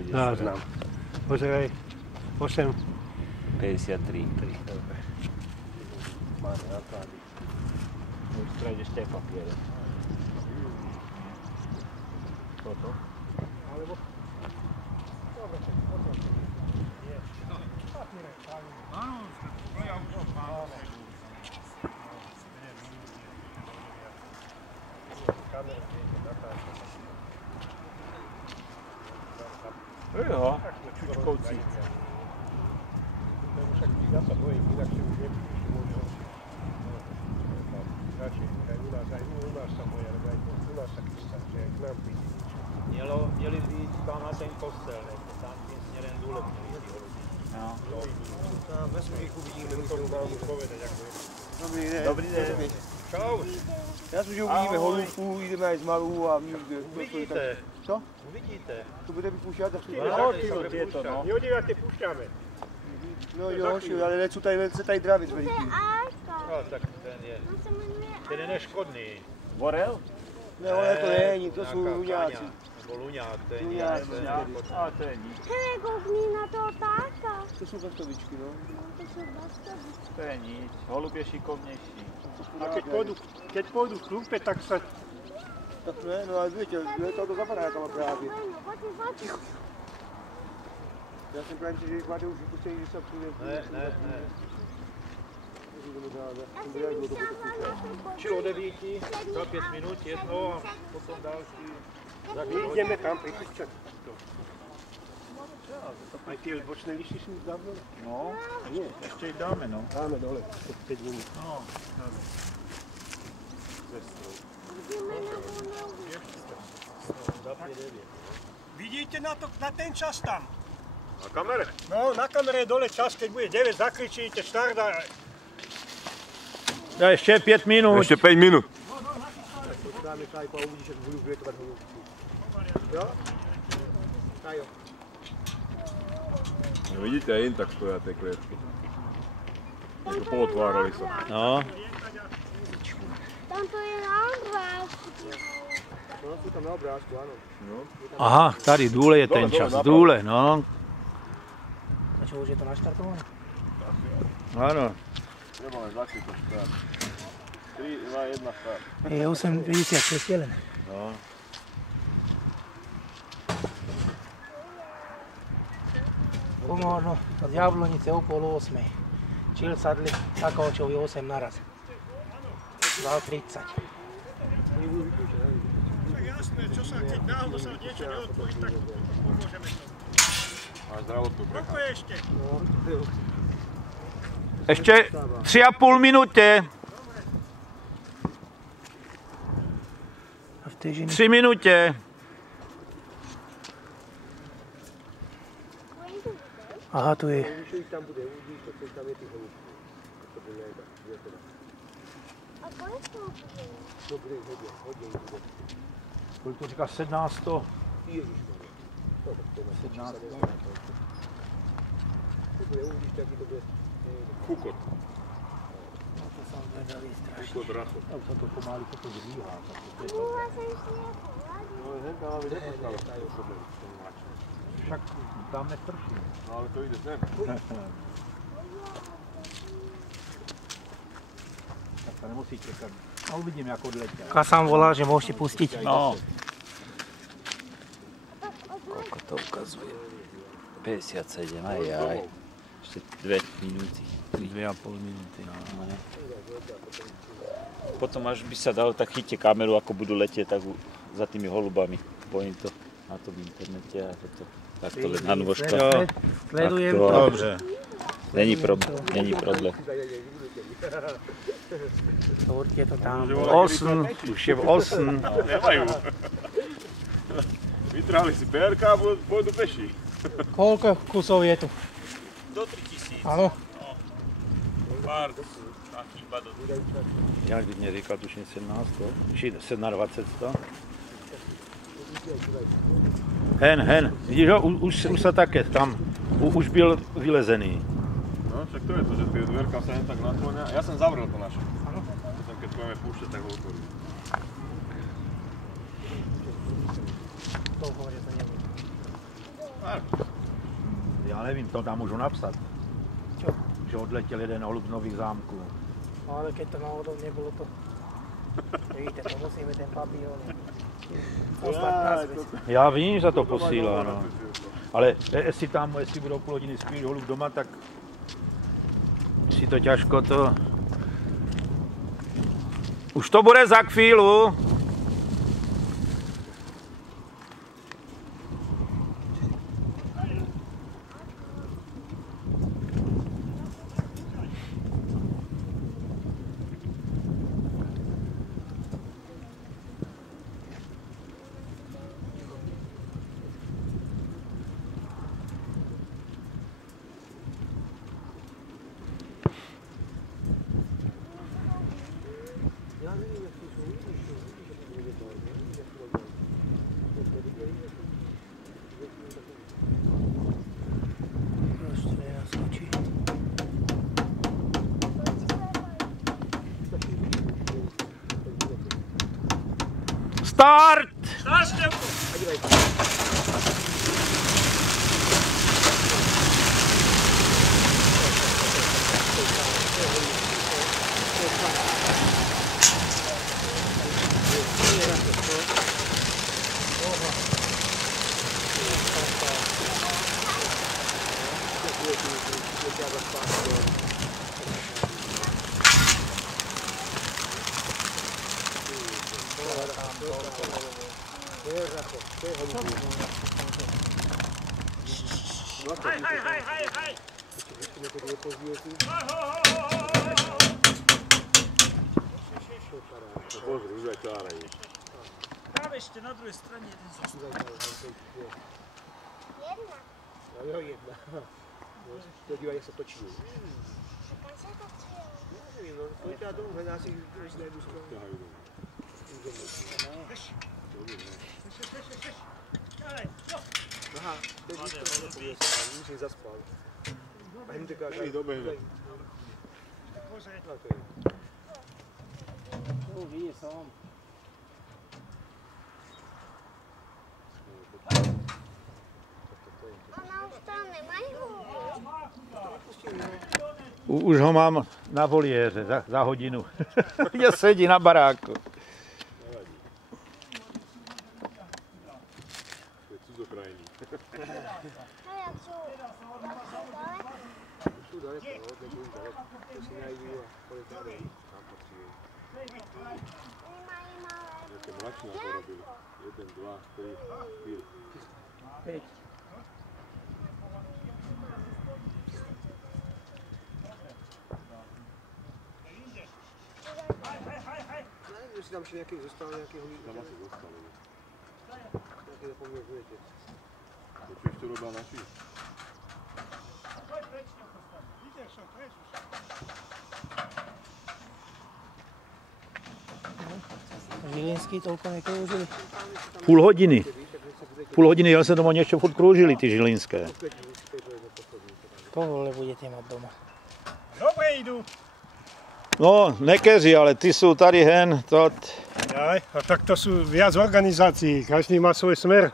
budeš. Záznam. Pozeraj, 8. 53. Dobre. Máme náklady. Už prejdeš tie papiere. Toto? Alebo? Dobre, tak potom. Nie. Papiere, páni. Áno, ja už mám. Kamera, viete, natáčame. Jo, čučkovci. Však ja sa bojím, inakšie už nepríš, môže radšej, aj u nás sa boja, lebo aj u nás sa chystá, že aj k nám príde. Měli být tam na ten kostel, jako tam tím směrem důle měli ty holky. No. Tam ve svojich uvidíme, musím vám už povedať, ako je. Dobrý den. Dobrý den. Čau. Já jsem, že uvidíme holubku, jdeme aj z malou a Uvidíte. Co? Uvidíte. To bude vypúšťať? Tieto, no. Neodívate, púšťame. Jo, ale lecú tady dravec veliký. No, tak ten je neškodný. Vorel? Ne, ale to není, to sú luňáci. Nebo luňák, to je Luňáci. A to je nič. Hele, koukni na toho ptáka. To sú bastovičky, no. To jsou bastovičky. To je nič. Holub je šikovnejší. A keď pôjdu v klumpe, tak sa... Tak ne, no ale viete, to zapadákama právě. Já jsem právě že jich máte už vypuštění, že se půjde... Ne. Já jsem myslela na to Či o 9, za 5 minút jedno a potom další. My ideme tam pripúšťať. Aj tie bočné lišty si už dávno? No, Nie. ešte ich dáme, no. Dáme dole, 5 minút. No, dáme. Vidíte na ten čas tam? Na kamere? No, na kamere je dole čas, keď bude 9, zakričíte, štart a... Ještě 5 minut. Ešte 5 minút. Dáme šajku a uvidíš, jak budú vietovať holubky. Jo? Kajo. No vidíte, aj jen tak stoja tie klietky. Ako pootvárali sa. No. Tam to je na obrázku. No, sú tam na obrázku, áno. No. Aha, tady důle je ten čas. Důle, no. A čo, už je to naštartované? Áno. Nemáme začít to štát. 3, 2, 1, štát. Je 8:56 jelen. No. Pomorno, od Jablonice o 7:30. Čil sadli, Sakaočovi 8 naraz. 2:30. Tak jasné, čo sa, keď náhodou sa niečo neodpojí, tak pomôžeme to. Máš zdravotnú Koľko prechádku. je ešte? Ještě 3,5 minutě. A v týždni 3 minutě. aha, tu je. Tam bude, uvidíš, to tam je tých holubků. To bude nejde, bude teda. A kolik to bude? Dobrý, hodně bude. Kolik to říká, 17? Ježišmarja. No, tak to je na 17. To bude, uvidíš, aký to bude. Kukot. No to som vedeli strašne. Kukot racho. Tam sa to pomaly toto zvíhá. Mula jsem si je poladila. No je henta, ale nepočkala. To je problém. Však tam nestrčí. No ale to ide sem. Tak sa nemusí čekat. A uvidím, jak odletia. Kasám volá, že môžete pustiť. No. Koľko to ukazuje? 57, aj. Ešte 2 minúty. 2,5 minúty. No. Potom až by sa dalo, tak chyťte kameru, ako budú letieť tak za tými holubami. Bojím to na tom internete a toto. Tak to len na nôžka. Sledujem to. to. Dobre. Není problém. Určite to tam. 8, už je v 8. Nemajú. Vytrhali si PRK a pôjdu peši. Koľko kusov je tu? Do 3000. Áno. Pár na chýba do... Jak by neříkal, tuším 17, či 27. Hen, vidíš ho, už sa také tam, už byl vylezený. No, však to je to, že tie dverka sa jen tak natvoria. Ja som zavrel to naše. Potom keď budeme púšťať, tak ho otvorím. To hovorí, to nebude. Já nevím, to tam můžu napsat. Čo? Že odletěl jeden holub z Nových zámků. No ale keď to náhodou nebolo to... Vidíte, to musíme ten papír poslať na svet. Já vím, že to posílá, no. Ale jestli budou půl hodiny spít holub doma, tak si to těžko to... Už to bude za chvíli. Ja neviem, jak to sú, vidíš, jak to bude to, vidíš, jak to bude. Proste ja skočí. Start! Pozri, už aj čára je. Tam ešte na druhej strane jeden zostal. Jedna. Jo, jedna. To dívaj, jak sa točí. Kam sa točilo? Neviem, no, pojďte na domů, hledá si už na jednu stranu. Ťahajú doma. Aha, to je blízko, musím zaspal. A jen taká... Hej, dobehne. No, to je. Tu vie som. Ona už tam nemají hůbu. Už ho mám na voliéře za hodinu. Je sedí na baráku. To je cudzokrajný. A jak jsou? Sú daleko, no, to je daleko. To si najdu a kolik tady. Tam patří. Oni mají malé. Nejaké mračná to robili. 1, 2, 3, 4. Nevím, jestli tam ještě nějaký zůstal, nějaký holí. Tam asi zostali. Nějaký zapomněl vyletět. Počuješ, to robila naši? Žilinský toľko nekroužili. Půl hodiny. Půl hodiny, jel jsem doma, ještě furt kroužili ty žilinské. Tohle budete mať doma. Dobre idú. No, nekeři, ale ty jsou tady hen, tot. Aj, a tak to sú viac organizácií, každý má svoj smer.